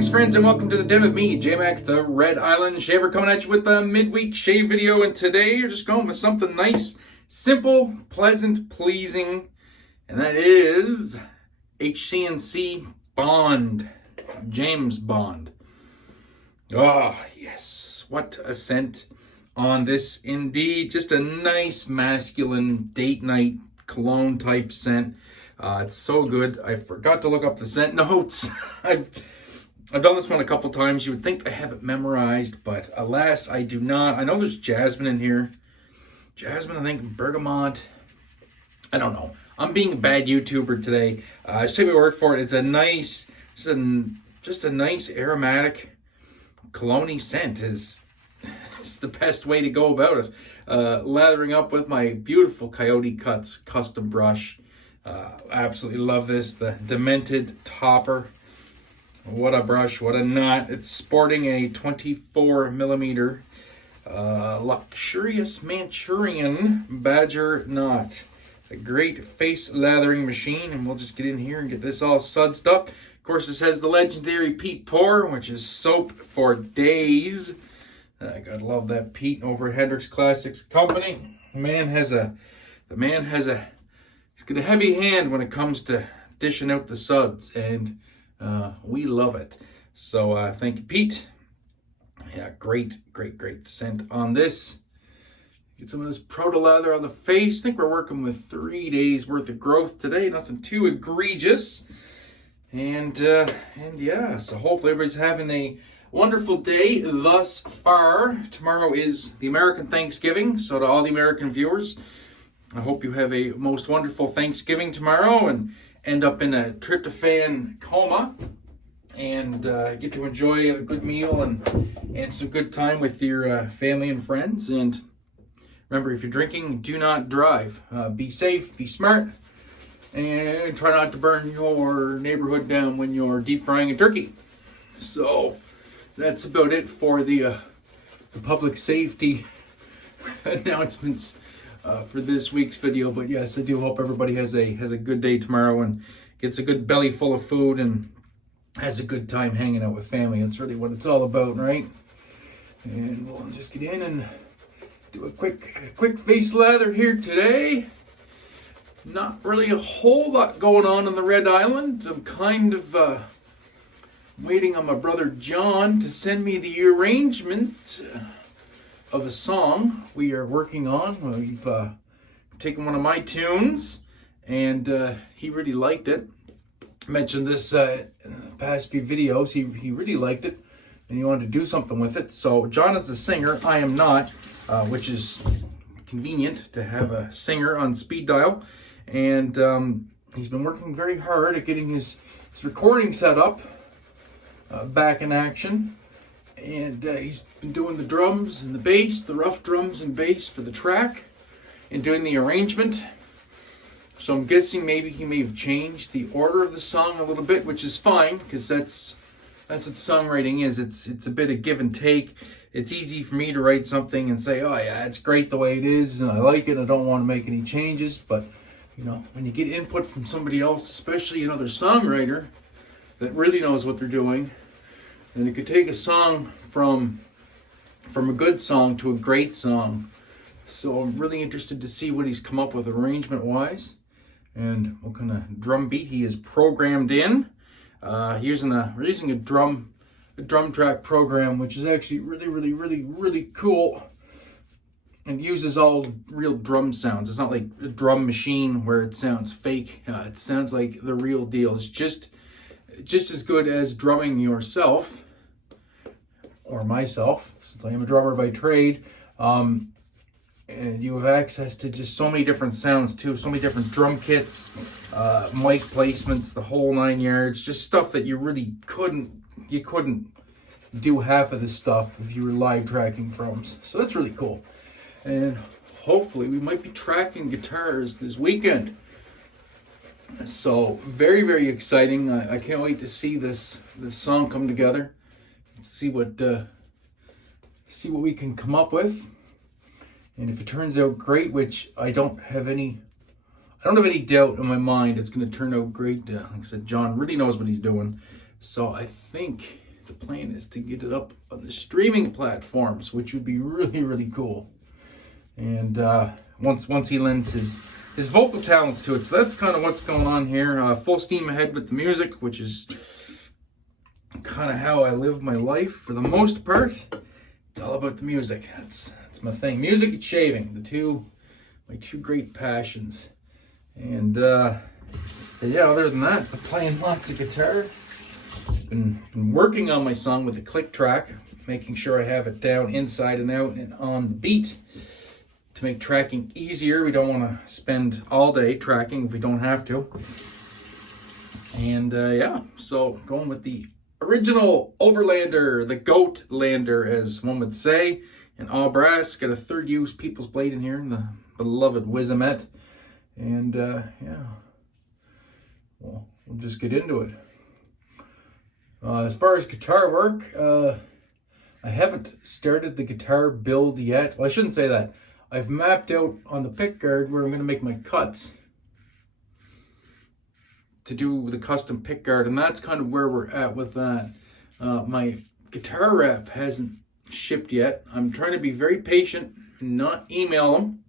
Greetings, friends, and welcome to the den with me, Jmac, the Red Island Shaver, coming at you with a midweek shave video. And today you're just going with something nice, simple, pleasant, pleasing, and that is HC&C Bond, James Bond. Oh, yes, what a scent on this indeed. Just a nice masculine date night cologne type scent. It's so good. I forgot to look up the scent notes. I've done this one a couple times. You would think I have it memorized, but alas, I do not. I know there's jasmine in here. Jasmine, I think, bergamot. I don't know. I'm being a bad YouTuber today. Just take my word for it. It's a nice, just a nice aromatic cologne-y scent is the best way to go about it. Lathering up with my beautiful CoyoteCuts custom brush. Absolutely love this. The Demented topper. What a brush, what a knot. It's sporting a 24 millimeter luxurious Manchurian badger knot. A great face lathering machine, and we'll just get in here and get this all sudsed up. Of course, this has the legendary peat pour, which is soap for days. I gotta love that peat over at Hendrix Classics Company. He's got a heavy hand when it comes to dishing out the suds, and we love it. So thank you, Pete. Yeah, great scent on this. Get some of this proto-lather on the face. I think we're working with 3 days worth of growth today. Nothing too egregious. And yeah, so hopefully everybody's having a wonderful day thus far. Tomorrow is the American Thanksgiving, so to all the American viewers, I hope you have a most wonderful Thanksgiving tomorrow and end up in a tryptophan coma and get to enjoy a good meal and some good time with your family and friends. And remember, if you're drinking, do not drive. Be safe, be smart, and try not to burn your neighborhood down when you're deep frying a turkey. So that's about it for the public safety announcements for this week's video. But yes, I do hope everybody has a good day tomorrow and gets a good belly full of food and has a good time hanging out with family. That's really what it's all about, right? And we'll just get in and do a quick face lather here today. Not really a whole lot going on the Red Island. I'm kind of waiting on my brother John to send me the arrangement of a song we are working on. We've taken one of my tunes, and he really liked it. I mentioned this in the past few videos. He really liked it, and he wanted to do something with it. So John is the singer. I am not, which is convenient to have a singer on speed dial. And he's been working very hard at getting his recording set up back in action. And he's been doing the drums and the bass, the rough drums and bass for the track, and doing the arrangement. So I'm guessing maybe he may have changed the order of the song a little bit, which is fine, because that's what songwriting is. It's a bit of give and take. It's easy for me to write something and say, oh yeah, it's great the way it is, and I like it, I don't want to make any changes. But you know, when you get input from somebody else, especially another songwriter that really knows what they're doing, and it could take a song from a good song to a great song. So I'm really interested to see what he's come up with arrangement-wise and what kind of drum beat he has programmed in. We're using a drum track program, which is actually really cool, and uses all real drum sounds. It's not like a drum machine where it sounds fake. It sounds like the real deal. It's just as good as drumming yourself, or myself, since I am a drummer by trade. And you have access to just so many different sounds too, so many different drum kits, mic placements, the whole 9 yards, just stuff that you really couldn't do half of this stuff if you were live tracking drums. So that's really cool. And hopefully we might be tracking guitars this weekend. So very exciting. I can't wait to see this song come together and see what we can come up with. And if it turns out great, which I don't have any doubt in my mind it's going to turn out great. Like I said, John really knows what he's doing. So I think the plan is to get it up on the streaming platforms, which would be really, really cool. And once he lends his vocal talents to it. So that's kind of what's going on here. Full steam ahead with the music, which is kind of how I live my life for the most part. It's all about the music. That's my thing. Music and shaving, my two great passions. And yeah, other than that, I'm playing lots of guitar. Been working on my song with the click track, making sure I have it down inside and out and on the beat to make tracking easier. We don't want to spend all day tracking if we don't have to. And yeah, so going with the original Overlander, the Goat Lander, as one would say, in all brass. Got a third use People's Blade in here, and the beloved Jmac. And yeah, well, we'll just get into it. As far as guitar work, I haven't started the guitar build yet. Well, I shouldn't say that. I've mapped out on the pickguard where I'm going to make my cuts to do the custom pickguard, and that's kind of where we're at with that. My guitar rep hasn't shipped yet. I'm trying to be very patient and not email them.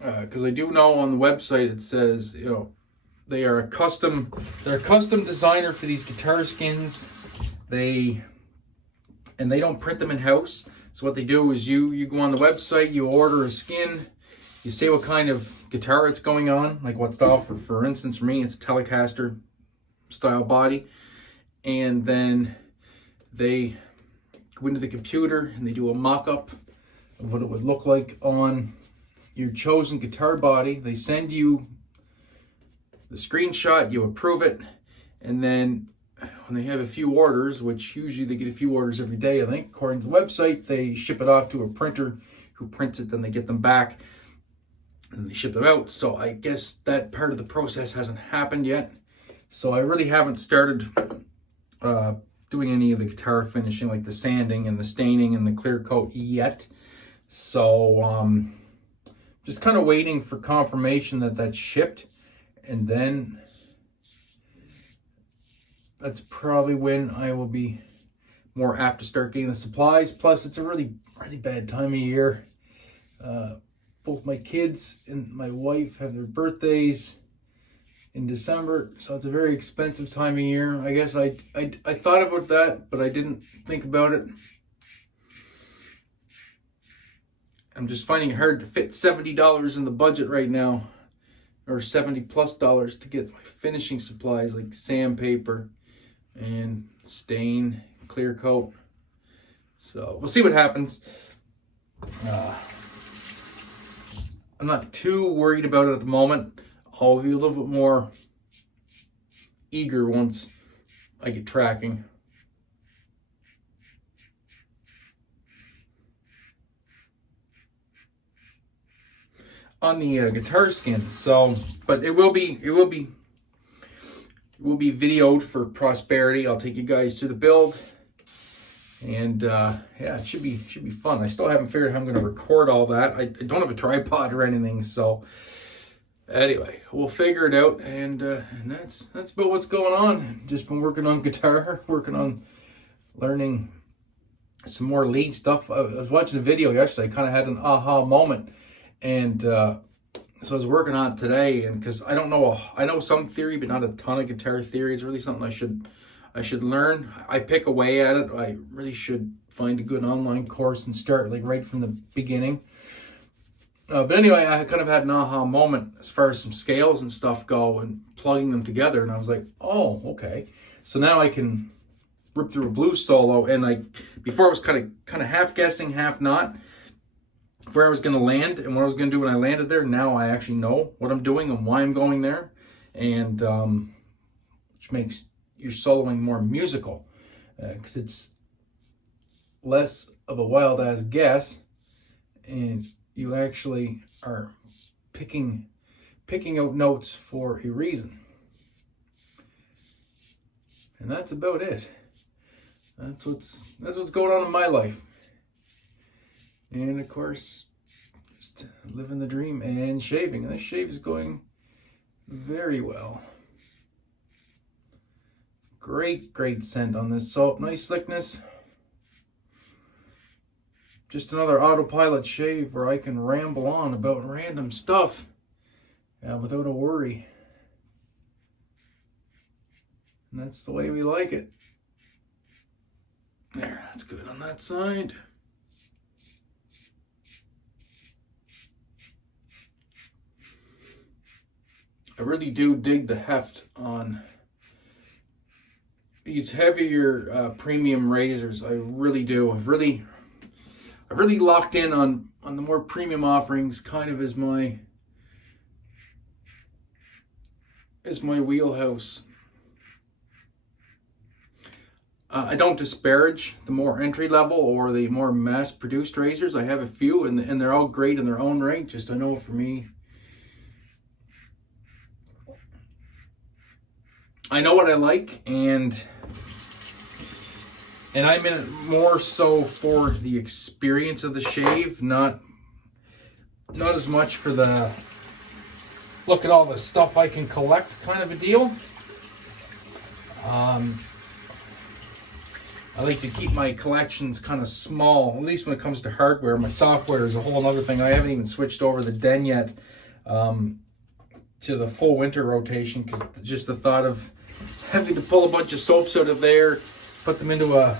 Because I do know on the website it says, you know, they're a custom designer for these guitar skins. They don't print them in house. So what they do is you go on the website, you order a skin, you say what kind of guitar it's going on, like what style. For instance, for me, it's a Telecaster style body, and then they go into the computer and they do a mock-up of what it would look like on your chosen guitar body. They send you the screenshot, you approve it, and then when they have a few orders, which usually they get a few orders every day, I think, according to the website, they ship it off to a printer who prints it, then they get them back and they ship them out. So I guess that part of the process hasn't happened yet. So I really haven't started doing any of the guitar finishing, like the sanding and the staining and the clear coat yet. So just kind of waiting for confirmation that that's shipped, and then that's probably when I will be more apt to start getting the supplies. Plus, it's a really, really bad time of year. Both my kids and my wife have their birthdays in December, so it's a very expensive time of year. I guess I thought about that, but I didn't think about it. I'm just finding it hard to fit $70 in the budget right now, or $70+ to get my finishing supplies like sandpaper and stain, clear coat. So we'll see what happens. I'm not too worried about it at the moment. I'll be a little bit more eager once I get tracking. On the guitar skins. So, but it will be videoed for prosperity. I'll take you guys to the build, and yeah, it should be fun. I still haven't figured out how I'm going to record all that. I don't have a tripod or anything, so anyway, we'll figure it out. And that's about what's going on. Just been working on guitar, working on learning some more lead stuff. I was watching a video yesterday. I kind of had an aha moment. And so I was working on it today, and because I know some theory, but not a ton of guitar theory. It's really something I should learn. I pick away at it. I really should find a good online course and start like right from the beginning. But anyway, I kind of had an aha moment as far as some scales and stuff go and plugging them together, and I was like, oh, okay. So now I can rip through a blues solo, and before I was kind of half guessing, half not, where I was going to land and what I was going to do when I landed there. Now I actually know what I'm doing and why I'm going there, and which makes your soloing more musical, because it's less of a wild ass guess, and you actually are picking out notes for a reason. And that's about it. That's what's going on in my life. And of course, just living the dream and shaving. And this shave is going very well. Great, great scent on this soap. Nice slickness. Just another autopilot shave where I can ramble on about random stuff without a worry. And that's the way we like it. There, that's good on that side. I really do dig the heft on these heavier premium razors. I really do. I've really locked in on the more premium offerings, kind of as my wheelhouse. I don't disparage the more entry level or the more mass produced razors. I have a few and they're all great in their own right. Just I know for me, I know what I like, and I'm in it more so for the experience of the shave, not as much for the look at all the stuff I can collect kind of a deal. I like to keep my collections kind of small, at least when it comes to hardware. My software is a whole other thing. I haven't even switched over the den yet to the full winter rotation, because just the thought of having to pull a bunch of soaps out of there, put them into a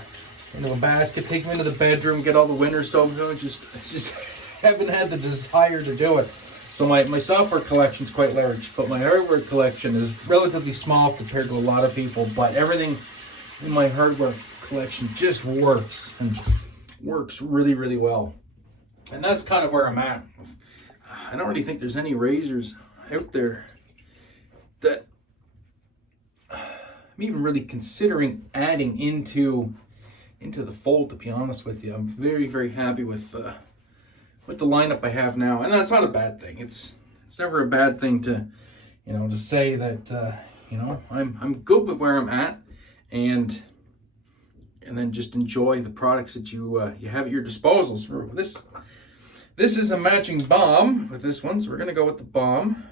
basket, take them into the bedroom, get all the winter soaps. I just haven't had the desire to do it. So my software collection is quite large, but my hardware collection is relatively small compared to a lot of people. But everything in my hardware collection just works, and works really, really well. And that's kind of where I'm at. I don't really think there's any razors out there that I'm even really considering adding into the fold, to be honest with you. I'm very, very happy with the lineup I have now, and that's not a bad thing. It's never a bad thing to say that I'm good with where I'm at, and then just enjoy the products that you have at your disposal. So this is a matching balm with this one, so we're gonna go with the balm.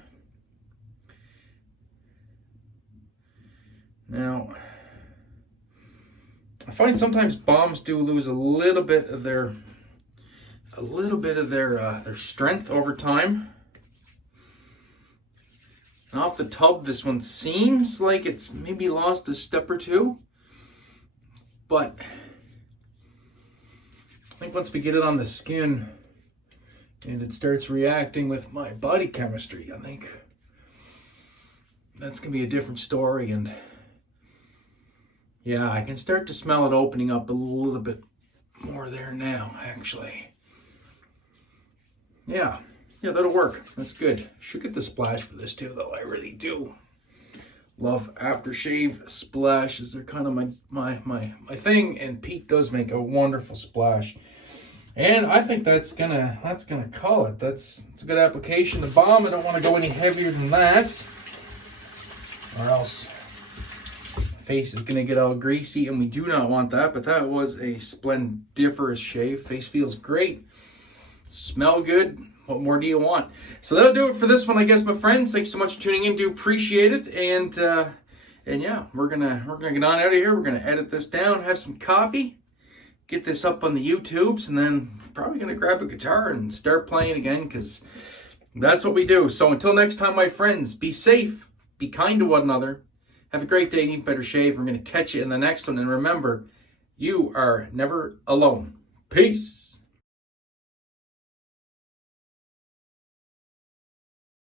Now, I find sometimes balms do lose a little bit of their strength over time. And off the tub, this one seems like it's maybe lost a step or two. But I think once we get it on the skin and it starts reacting with my body chemistry, I think that's going to be a different story. And yeah, I can start to smell it opening up a little bit more there now, actually. Yeah, that'll work. That's good. Should get the splash for this too, though. I really do love aftershave splashes. They're kind of my thing, and Pete does make a wonderful splash. And I think that's gonna call it. It's a good application. The balm, I don't want to go any heavier than that, or else face is gonna get all greasy, and we do not want that. But that was a splendiferous shave. Face feels great, smell good. What more do you want? So that'll do it for this one, I guess, my friends. Thanks so much for tuning in. Do appreciate it. And yeah, we're gonna get on out of here. We're gonna edit this down, have some coffee, get this up on the YouTubes, and then probably gonna grab a guitar and start playing again, because that's what we do. So until next time, my friends, be safe, be kind to one another, have a great day, and even better shave. We're gonna catch you in the next one, and remember, you are never alone. Peace.